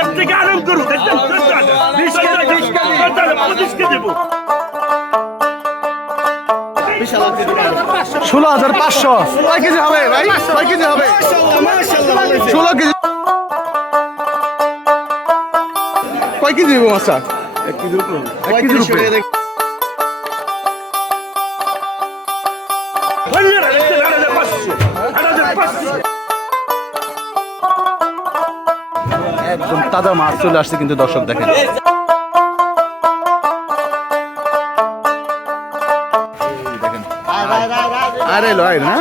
পঞ্চাশ থেকে আরাম করুক একদম পঁচিশ কেজি ষোলো হাজার পাঁচশো কয় কেজি হবে ভাই কয় কেজি হবে ষোলো কেজি কয় কেজি দেবো মাছটা এক কেজি এক কেজি রুপে একদম তাজা মাছ চলে আসছে কিন্তু দর্শক দেখেন। আরে এলো আয় না?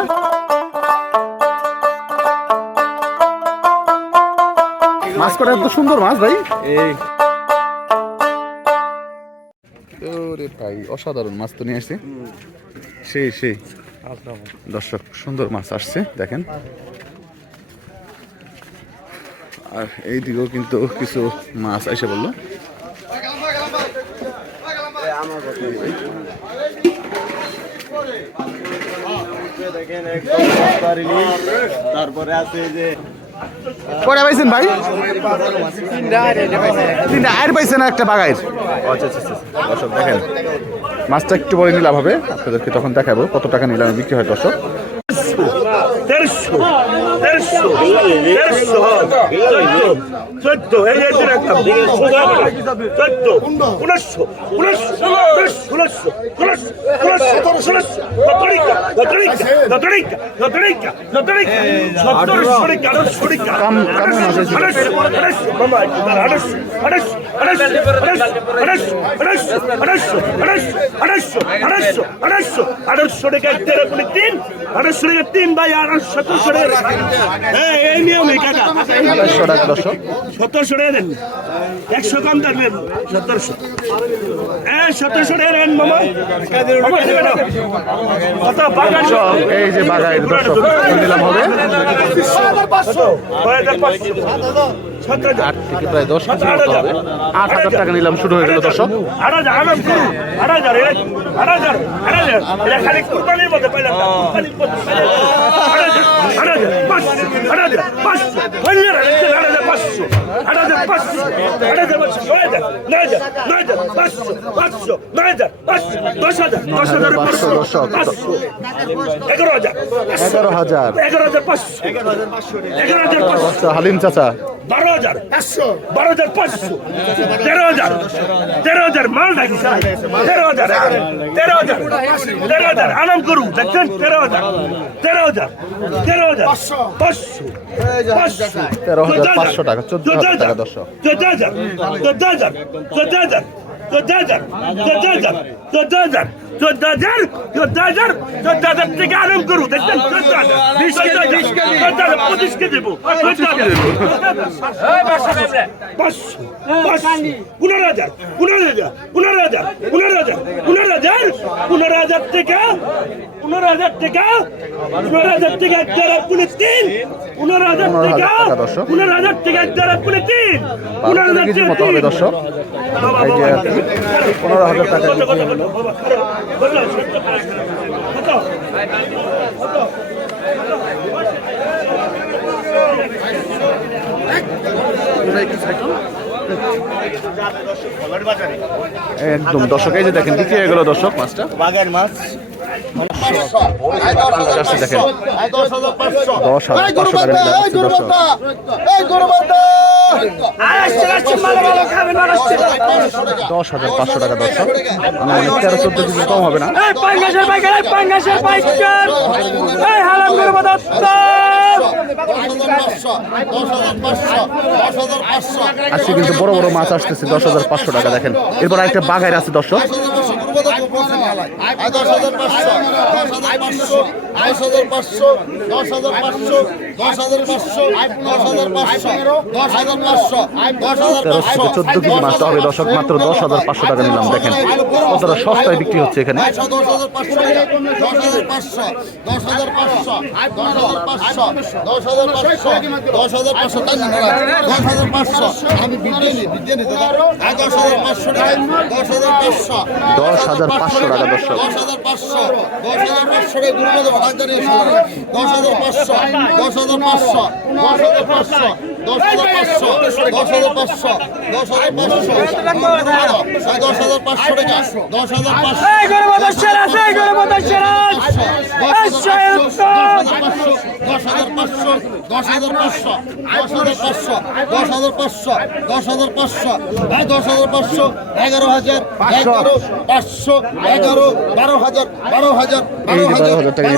মাছ কটা এত সুন্দর মাছ ভাই। ওরে ভাই অসাধারণ মাছ তো নিয়ে আসছে। সেই সেই। দর্শক সুন্দর মাছ আসছে দেখেন। আর এই দিকেও কিন্তু কিছু মাছ এসে বলল তারপরে আছে যে কটা পাইছেন ভাই? তিনটা। আয়ের পাইছেন একটা বাগাইর আচ্ছা আচ্ছা আচ্ছা। দর্শক দেখেন। মাছটা একটু পরে নিলাম হবে। আপনাদেরকে তখন দেখাবো কত টাকা নিলাম বিক্রি হয় দর্শক। তেরোশো চোদ্দ চোদ্দ উনিশশো উনিশশো উনিশশো উনিশশো আড়াইশো টাকা তেরো কোটি তিন। আড়াইশো টাকা তিন। ভাই আড়াইশো সতেরোশো টাকা টাকা দর্শক সতেরোশো টাকা দেন। একশো কম দেন সতেরোশো। হ্যাঁ সতেরোশো টাকা দেন মামা। কত? বাগান। এই যে দর্শক হবে। আট থেকে প্রায় দশ কেজি মতো হবে। আট হাজার টাকা নিলাম শুরু হয়ে গেল দর্শক আট হাজার আট হাজার আট হাজার আট হাজার Another, passo, another, passo, another, another, passo. হাজার পাঁচশো। আট হাজার পাঁচশো নয় হাজার নয় হাজার নয় হাজার পাঁচশো পাঁচশো নয় হাজার পাঁচশো দশ হাজার দশ হাজার পাঁচশো পাঁচশো এগারো হাজার এগারো হাজার এগারো হাজার পাঁচশো এগারো হাজার পাঁচশো হালিম চাচা বারো হাজার পাঁচশো বারো হাজার পাঁচশো তেরো হাজার তেরো হাজার মাল নাকি তেরো হাজার তেরো হাজার তেরো হাজার আরাম করুন দেখছেন তেরো হাজার তেরো হাজার তেরো হাজার পাঁচশো। পাঁচশো তেরো হাজার পাঁচশো টাকা, চোদ্দ টাকা দর্শক। চোদ্দ হাজার চোদ্দ হাজার চোদ্দ হাজার চোদ্দ হাজার চোদ্দ হাজার চোদ্দ হাজার চোদ্দ হাজার চোদ্দ হাজার চোদ্দ হাজার থেকে আরাম করুন দেখছেন? চোদ্দ হাজার চোদ্দ হাজার পঁচিশকে দেবো। হাজার পাঁচশো পাঁচশো পনেরো হাজার পনেরো হাজার পনেরো হাজার পনেরো হাজার পনেরো হাজার পনেরো হাজার থেকে পনেরো হাজার টাকা পনেরো হাজার টাকা এক হাজার পুনে তিন পনেরো হাজার টাকা টাকা দর্শক। হাজার টাকা এক পুনে তিন হাজার টাকা পনেরো হাজার টাকা একদম দর্শক এই যে দেখেন বিক্রি হয়ে গেল দর্শক মাছটা বাগের মাছ আসছে দেখেন দশ হাজার দশ হাজার পাঁচশো টাকা দর্শক মানে তেরো চোদ্দ কেজি কম হবে না। আজকে কিন্তু বড় বড় মাছ আসতেছে দশ হাজার পাঁচশো টাকা দেখেন এরপর একটা বাঘায় আছে দর্শক দশ হাজার পাঁচশো দশ হাজার পাঁচশো দশ হাজার পাঁচশো দশ হাজার পাঁচশো দশ হাজার পাঁচশো দশ হাজার পাঁচশো দশ হাজার তেরো থেকে চোদ্দ কেজি মাছটা হবে দর্শক মাত্র দশ হাজার পাঁচশো টাকা নিলাম দেখেন কতটা সস্তায় বিক্রি হচ্ছে এখানে দশ হাজার পাঁচশো দশ হাজার পাঁচশো দশ হাজার পাঁচশো দশ হাজার পাঁচশো দশ হাজার পাঁচশো দশ হাজার পাঁচশো আমি বিদ্যে নিই বিদ্যে নিই দাদা দশ হাজার পাঁচশো টাকা দশ হাজার পাঁচশো দশ হাজার পাঁচশো টাকা টাকা দর্শক দশ হাজার পাঁচশো দশ হাজার পাঁচশো রে গুরু দশ হাজার পাঁচশো দশ হাজার jogador passou. Uma jogador passou. দশ হাজার পাঁচশো দশ হাজার পাঁচশো দশ হাজার পাঁচশো দশ হাজার পাঁচশো টাকা দশ হাজার পাঁচশো দশ হাজার পাঁচশো দশ হাজার পাঁচশো দশ হাজার পাঁচশো দশ হাজার পাঁচশো দশ হাজার পাঁচশো ভাই দশ হাজার পাঁচশো এগারো হাজার এগারো পাঁচশো এগারো বারো হাজার বারো হাজার বারো হাজার 12,000 টাকা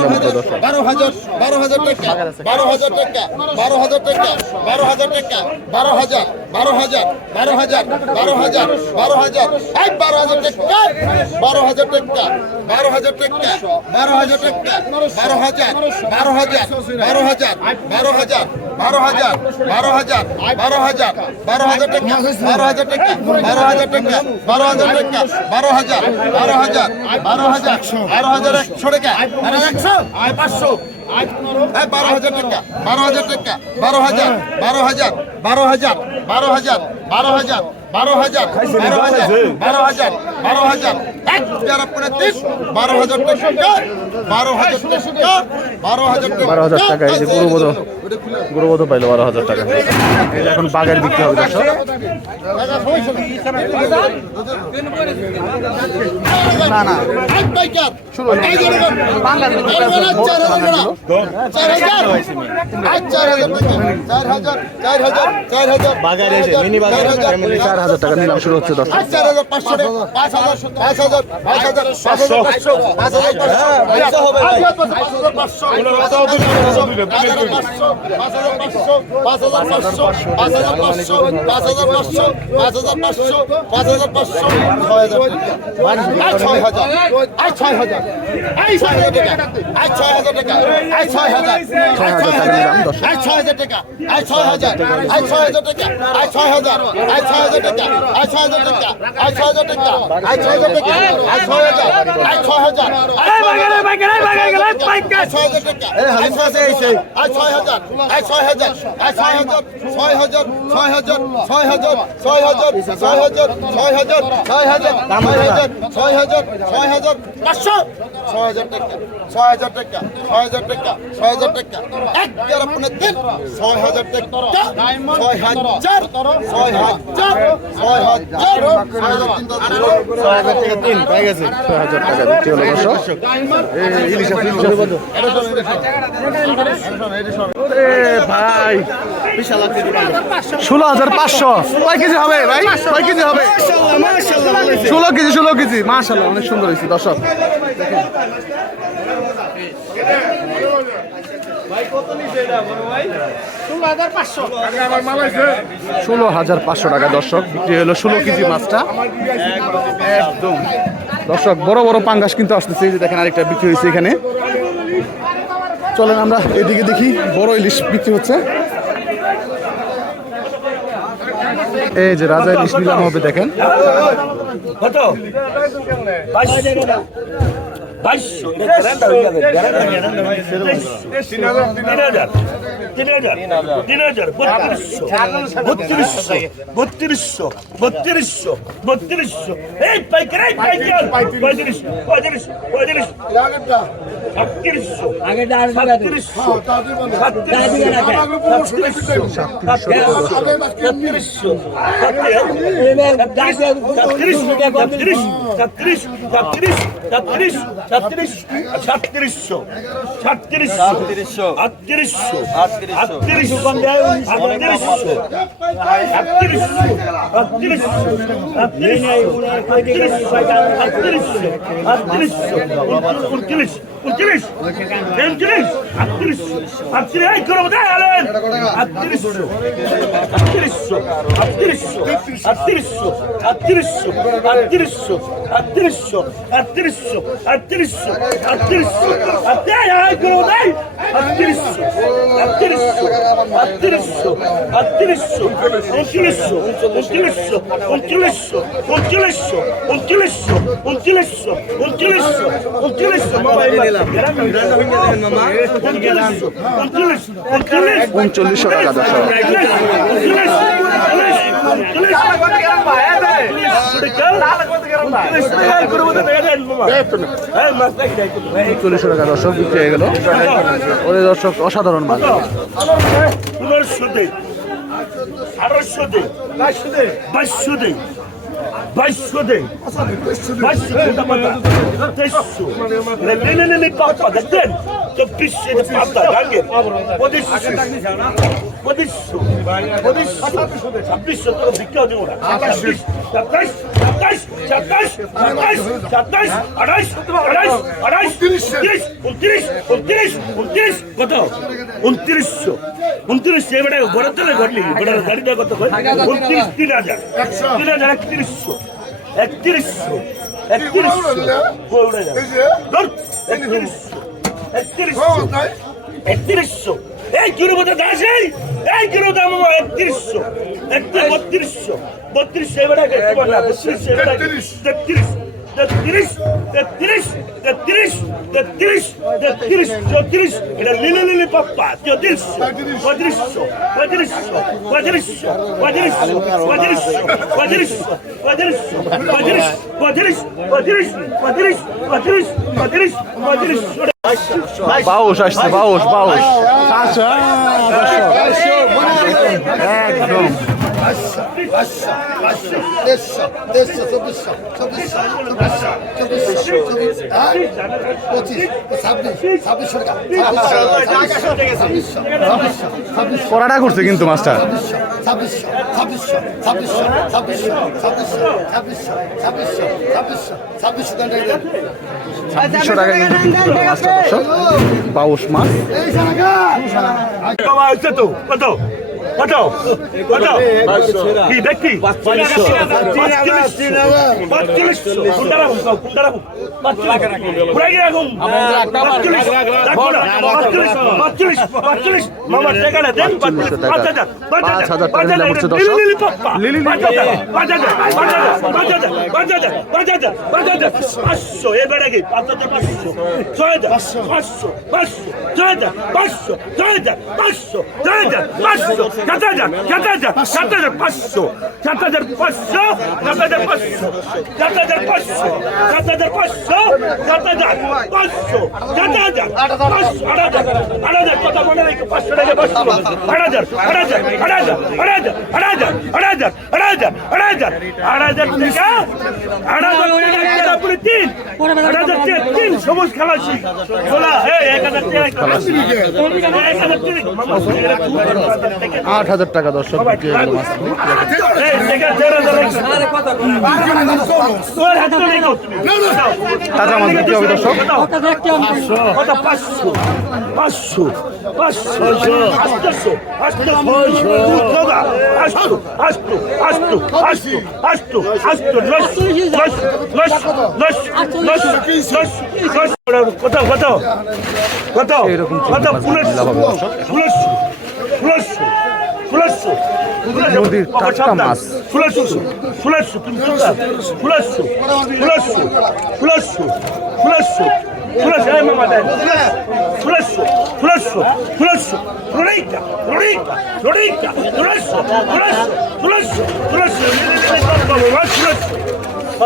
বারো হাজার বারো হাজার বারো হাজার টাকা বারো হাজার টাকা বারো হাজার টাকা বারো হাজার বারো হাজার বারো হাজার বারো হাজার বারো হাজার এই বারো হাজার টাকা বারো হাজার টাকা বারো হাজার টাকা বারো হাজার টাকা বারো হাজার বারো হাজার বারো হাজার বারো হাজার বারো হাজার বারো হাজার বারো হাজার বারো হাজার টাকা বারো হাজার টাকা বারো হাজার টাকা বারো হাজার টাকা বারো হাজার বারো হাজার বারো হাজার বারো হাজার একশো টাকা একশো পাঁচশো বারো হাজার টাকা, বারো হাজার টাকা বারো হাজার বারো হাজার বারো হাজার বারো হাজার বারো হাজার বারো হাজার বারো হাজার বারো হাজার বারো হাজার। এক হাজার আপনার তিন বারো হাজার টাকা। বারো হাজার টাকা। বারো হাজার টাকা। বারো হাজার টাকা এই যে গরুবোধ। গরুবোধ পাইলো বারো হাজার টাকা। এই এখন বাঘের বিক্রি হবে দর্শক। না না। বলে চার হাজার টাকা। চার হাজার চার হাজার। হাজার এসে, মিনি চার হাজার টাকা নিলাম শুরু হচ্ছে দর্শক। চার হাজার পাঁচশো টাকা। ছয় হাজার টাকা আয় ছয় হাজার আয় ছয় হাজার টাকা আয় ছয় হাজার আয় ছয় হাজার টাকা আয় ছয় হাজার টাকা আয় ছয় হাজার টাকা ছয় হাজার টাকা ছয় হাজার টাকা ছয় হাজার টাকা এক হাজার আপনার দিন ছয় হাজার টাকা ছয় হাজার ছয় হাজার ছয় হাজার ছয় হাজার ষোলো হাজার পাঁচশো। কয় কেজি হবে, ভাই? কয় কেজি হবে। ষোলো কেজি ষোলো কেজি মাশাল্লাহ অনেক সুন্দর হয়েছে, দর্শক। ষোলো হাজার পাঁচশো। টাকা দর্শক বিক্রি হলো ষোলো কেজি মাছটা। একদম। দর্শক বড় বড় পাঙ্গাস কিন্তু আসতেছে যে দেখেন আরেকটা বিক্রি হয়েছে এখানে। চলেন আমরা এদিকে দেখি বড় ইলিশ বিক্রি হচ্ছে। এই যে রাজা ইলিশ নিলাম হবে দেখেন। কত? বাইশশো তিন হাজার। তিন হাজার তিন হাজার বত্রিশশো বত্রিশশো বত্রিশশো বত্রিশশো বত্রিশশো এই পাইকার এই পাইকার পঁয়ত্রিশ পঁয়ত্রিশ পঁয়ত্রিশ সাতত্রিশশো সাতত্রিশশো সাতত্রিশশো সাতত্রিশশো সাতত্রিশশো সাতত্রিশশো আটত্রিশশো আটত্রিশশো কম দেয় আটত্রিশশো আটত্রিশশো আটত্রিশশো আটত্রিশশো আটত্রিশশো আটত্রিশশো উনত্রিশ উনত্রিশ আটত্রিশশো আটত্রিশ এই করব দেয় আলেন আটত্রিশশো আটত্রিশশো আটত্রিশশো আটত্রিশশো আটত্রিশশো আটত্রিশশো আটত্রিশশো আটত্রিশশো আটত্রিশশো আটত্রিশশো আটত্রিশ করব দেয় আটত্রিশশো আটত্রিশশো আটত্রিশশো আটত্রিশশো উনত্রিশশো উনত্রিশশো উনত্রিশশো উনত্রিশশো উনত্রিশশো উনত্রিশশো উনত্রিশশো উনত্রিশশো উনত্রিশশো উনত্রিশ উনচল্লিশশো টাকা উনত্রিশ চল্লিশশো টাকা দর্শক বিক্রি হয়ে গেল। ওরে দর্শক অসাধারণ মাছ দে। আঠারোশো দে। বাইশশো দে। বাইশশো দেয় বাইশশো টাকা তেইশশো। নেই নেই পাঁচটা দেখতেন চব্বিশশো পাতা ডাঙ্গে। পঁচিশশো পঁচিশশো পঁচিশশো ছাব্বিশশো তোর ভিক্ষা দেবো না ছাব্বিশ। সাতাইশ। সাতাইশ। সাতাইশ। সাতাইশ। সাতাইশ। আঠাইশ। আঠাইশ। আঠাইশ। উনত্রিশ। উনত্রিশ। উনত্রিশ। উনত্রিশ। কত? উনত্রিশশো। উনত্রিশশো এবারে ঘরের তলে ঘটলি ঘরের গাড়িটা কত উনত্রিশ তিন হাজার। তিন হাজার একত্রিশশো। একত্রিশশো। একত্রিশশো। বলবে না ধর, একত্রিশশো। একত্রিশশো। একত্রিশশো। এই মতো দাস এই? এই কিলো দাম আমার একত্রিশশো। একত্রিশ বত্রিশশো। বত্রিশশো এবারে বত্রিশশো এবারে তেত্রিশ তেত্রিশ তেত্রিশ তেত্রিশ তেত্রিশ তেত্রিশ চৌত্রিশ এটা লিলে লিলে পাপ্পা চৌত্রিশশো পঁয়ত্রিশশো পঁয়ত্রিশশো পঁয়ত্রিশশো পঁয়ত্রিশশো পঁয়ত্রিশশো পঁয়ত্রিশশো পঁয়ত্রিশ পঁয়ত্রিশ পঁয়ত্রিশ পঁয়ত্রিশ পঁয়ত্রিশ পঁয়ত্রিশ পঁয়ত্রিশ পঁয়ত্রিশ বাউস আসছে বাউস বাউস একদম দেড়শো দেড়শো চব্বিশশো চব্বিশশো চব্বিশশো চব্বিশশো চব্বিশ হ্যাঁ পঁচিশ ছাব্বিশ ছাব্বিশশো টাকা ছাব্বিশশো ছাব্বিশশো ছাব্বিশশো করাটা করছে কিন্তু মাছটা ছাব্বিশশো ছাব্বিশশো ছাব্বিশশো ছাব্বিশশো ছাব্বিশশো ছাব্বিশশো ছাব্বিশশো ছাব্বিশশো ছাব্বিশশো ছাব্বিশশো টাকা কিন্তু তো কত কত কত কি দেখি পাঁচ হাজার টাকা দিলাম হচ্ছে দর্শক লিলি পাঁচশো। এ বেড়ে গেছে পাঁচ হাজার। পাঁচশো ছয় হাজার। পাঁচশো। পাঁচশো। সাত হাজার সাত হাজার সাত হাজার পাঁচশো সাত হাজার পাঁচশো সাত হাজার পাঁচশো সাত হাজার পাঁচশো সাত হাজার পাঁচশো সাত হাজার পাঁচশো সাত হাজার পাঁচশো আট হাজার আট হাজার কথা মনে রেখে পাঁচশো টাকা পাঁচশো আট হাজার আট হাজার আট হাজার আট হাজার আট হাজার আট হাজার আট হাজার আট হাজার আট হাজার টাকা আট হাজার টাকা তেরা পুরি তিন আট হাজার টাকা তিন সবুজ খালাসি খোলা এই এক হাজার টাকা এক হাজার টাকা আট হাজার টাকা দর্শক বিক্রি হলো মাছটি তাজা মাছ বিক্রি হবে দর্শক। পাঁচশো কত কত কত কত police police police Flash su. Mudir takamaz. Flash su. Flash su. Flash su. Flash su. Flash su. Flash su. Flash ay mama dai. Flash su. Flash su. Flash su. Florita. Florita. Florita. Flash su. Flash su. Flash su. Flash su. Flash su.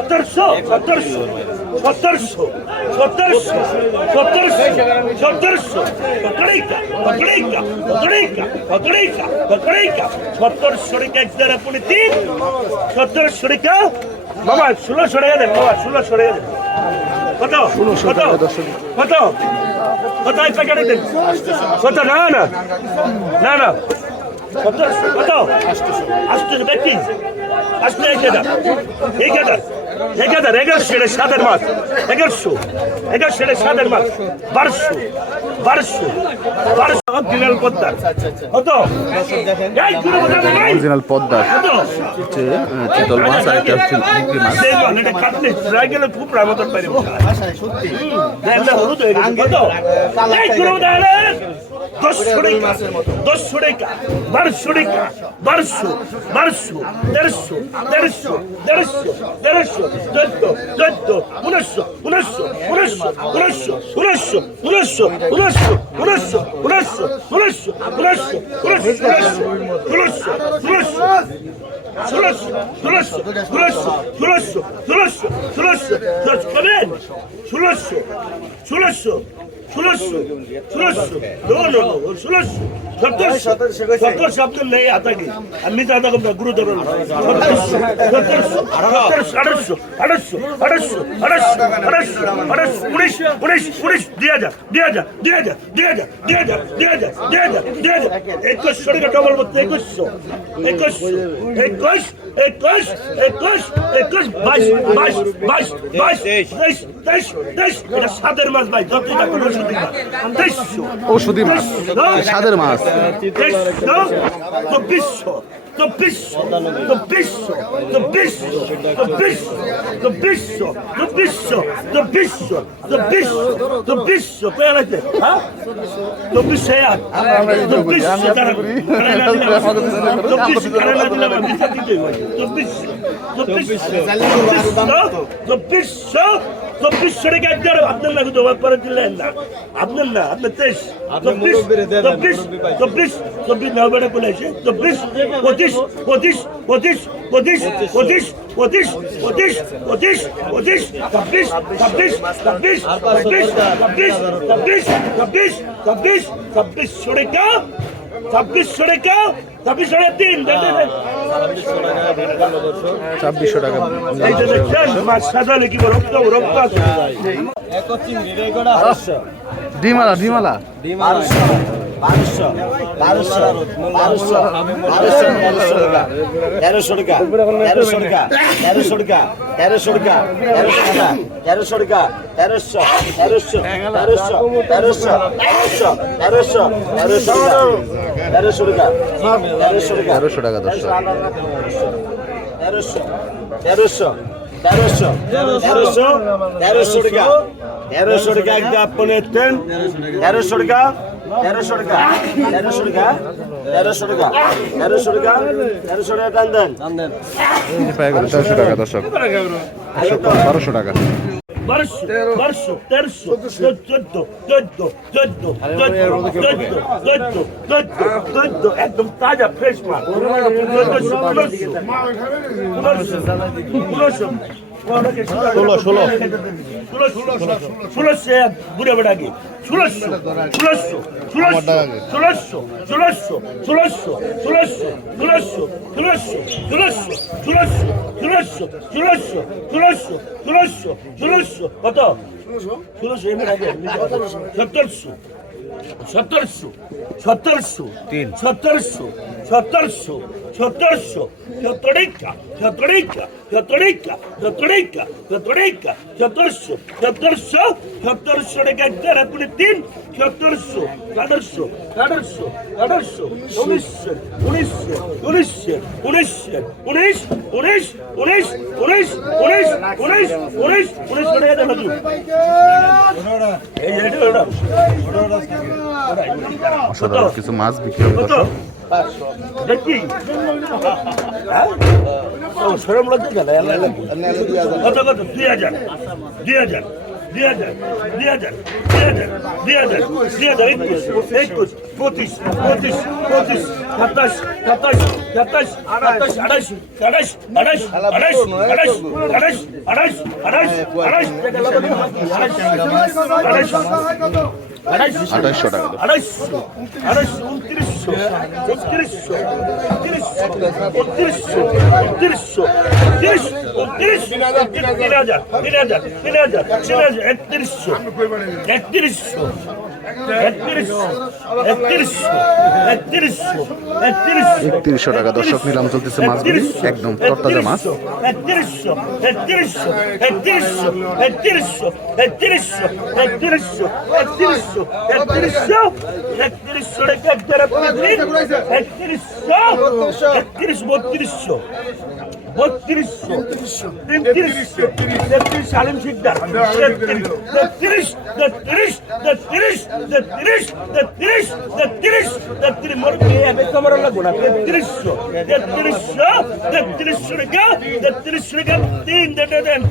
Flash su. Flash su. ফ্লোরিকা ফ্লোরিকা ফুলাসু ফুলাসু ফুলাসু ফুলাসু ফুলাসু সতেরোশো সতেরোশো সতেরোশো সতেরোশো সতেরোশো সতেরোশো পকড়িকা পকড়িকা পকড়িকা পকড়িকা পকড়িকা সতেরোশো টাকা এক দ্বারা পুনে তিন সতেরোশো টাকা বাবা ষোলোশো টাকা দেন বাবা ষোলোশো টাকা। দেন কত? কত কত কত এক প্যাকেটে দেন। কত? না না। না না। সতেরোশো কত? আসতে ব্যক্তি আসতে এক হাজার। এক হাজার। এক হাজার এগারোশো এটা সাতের মাস এগারোশো এগারোশো এটা সাতের মাস বারোশো বারোশো বারোশো। দিনাল পদ্মার। কত। অরিজিনাল পদ্মা কত? হচ্ছে চিতল মাছ আর এটা হচ্ছে মুগরি মাছ। এটা কাটলে ফ্রাই গেলে খুব রামতন পারি দেখলে হলুদ হয়ে গেছে। কত? দশশো টাকা দশশো টাকা বারোশো টাকা বারোশো বারোশো দেড়শো দেড়শো দেড়শো দেড়শো চোদ্দ চোদ্দ উনিশশো উনিশশো উনিশশো উনিশশো উনিশশো উনিশশো উনিশশো উনিশশো উনিশশো উনিশশো উনিশশো উনিশশো উনিশশো উনিশশো উনিশশো ষোলোশো ষোলোশো ষোলোশো ষোলোশো ষোলোশো ষোলোশো ষোলোশো কমেন ষোলোশো ষোলোশো ষোলোশো ষোলোশো ষোলোশো সতেরোশো সতেরোশো আপনার নেই আতাকে আমি তো আতা করব গুরু ধরুন সতেরোশো সতেরোশো সতেরোশো আঠাশশো আঠাশশো আঠাশশো আঠাশশো আঠাশশো আঠাশশো উনিশ উনিশ উনিশ দুই হাজার দুই হাজার দুই হাজার দুই হাজার দুই হাজার দুই হাজার দুই হাজার দুই হাজার একুশশো টাকা ডবল বলতে একুশশো একুশশো একুশ একুশ একুশ একুশ বাইশ বাইশ বাইশ বাইশ তেইশ তেইশ তেইশ এটা সাতের মাস ভাই যত টাকা ঔষধি মাছ স্বাদের মাছ চব্বিশশো চব্বিশশো চব্বিশশো চব্বিশশো চব্বিশশো চব্বিশশো চব্বিশশো চব্বিশশো চব্বিশশো চব্বিশশো হ্যাঁ চব্বিশশো এক চব্বিশশো চব্বিশশো হয় চব্বিশশো চব্বিশশো চব্বিশশো টাকা একজন আপনার না কিন্তু পরে দিলেন না আপনার না আপনার তেইশ চব্বিশ চব্বিশ চব্বিশ চব্বিশ নভেম্বরে বলে এসে চব্বিশ পঁচিশ পঁচিশ পঁচিশ পঁচিশ পঁচিশ পঁচিশ পঁচিশ পঁচিশ পঁচিশ ছাব্বিশ ছাব্বিশ ছাব্বিশ ছাব্বিশ ছাব্বিশ ছাব্বিশ ছাব্বিশ ছাব্বিশ ছাব্বিশশো টাকা ছাব্বিশশো টাকা ছাব্বিশশো টাকা তিন। ছাব্বিশশো টাকা ডিমালা ডিমালা তেরোশো টাকা তেরোশো টাকা তেরোশো টাকা তেরোশো টাকা তেরোশো টাকা তেরোশো টাকা তেরোশো তেরোশো তেরোশো তেরোশো তেরোশো তেরোশো তেরোশো তেরোশো টাকা। দর্শক। তেরোশো। তেরোশো। তেরোশো। তেরোশো। তেরোশো টাকা। তেরোশো টাকা একটা আপনি এতেন তেরোশো টাকা। তেরোশো টাকা। তেরোশো টাকা। তেরোশো টাকা। তেরোশো টাকা। তেরোশো টাকা টান দেন। তেরোশো টাকা দর্শক বারোশো টাকা। বারোশো বারোশো তেরোশো চোদ্দ চোদ্দ চোদ্দ চোদ্দ চোদ্দ চোদ্দ একদম তাজা ফ্রেশ মাল। পনেরোশো পনেরোশো পনেরোশো। ষোলো ষোলো ষোলো ষোলোশো এক বুড়ে বেড়াকে ষোলোশো ষোলোশো ষোলোশো ষোলোশো ষোলোশো ষোলোশো ষোলোশো ষোলোশো ষোলোশো ষোলোশো ষোলোশো ষোলোশো ষোলোশো ষোলোশো ষোলোশো কত ষোলোশো সত্তরশো সত্তরশো তিন সত্তরশো সত্তরশো সত্তরশো সত্তরিকা সত্তরিকা সত্তরিকা সত্তরিকা সত্তরিকা সত্তরশো সত্তরশো সত্তরশো টাকা একটার আপনি তিন সত্তরশো আঠারোশো আঠারোশো আঠারোশো উনিশশো উনিশশো উনিশশো উনিশশো উনিশ উনিশ উনিশ উনিশ উনিশ উনিশ উনিশ উনিশ টাকা দেন এই এটা কিছু মাছ বিক্রি দেখি হ্যাঁ? সরম লাগছে কেন কত কত দুই হাজার দুই হাজার দুই হাজার দুই হাজার দুই হাজার দুই হাজার একুশ একুশ পঁচিশ পঁচিশ পঁচিশ সাতাশ সাতাশ সাতাশ সাতাশ আঠাশ আঠাশ আঠাশ আঠাশ আঠাশ আঠাশ আঠাশ আঠাশ আঠাশ আঠাশ আঠাশ আড়াইশো টাকা আড়াইশো আড়াইশো উনত্রিশশো উনত্রিশশো উনত্রিশশো উনত্রিশশো উনত্রিশশো তিন হাজার তিন হাজার তিন হাজার তিন হাজার একত্রিশশো একত্রিশশো একত্রিশশো টাকা দর্শক নিলাম চলতেছে মাছগুলি একদম তরতাজা মাছ একত্রিশশো একত্রিশশো একত্রিশশো একত্রিশশো একত্রিশশো একত্রিশশো একত্রিশশো একত্রিশশো একত্রিশশো একজারা একত্রিশশো একত্রিশ বত্রিশশো বত্রিশশো। তেত্রিশশো। তেত্রিশ আলিম শিকদার। তেত্রিশ তেত্রিশ তেত্রিশ তেত্রিশ তেত্রিশ তেত্রিশ তেত্রিশ তেত্রিশ। মোর এবে তোমার লাগবো না তেত্রিশশো তেত্রিশশো তেত্রিশ রেখা তেত্রিশ রেখা তিন দেন দেন।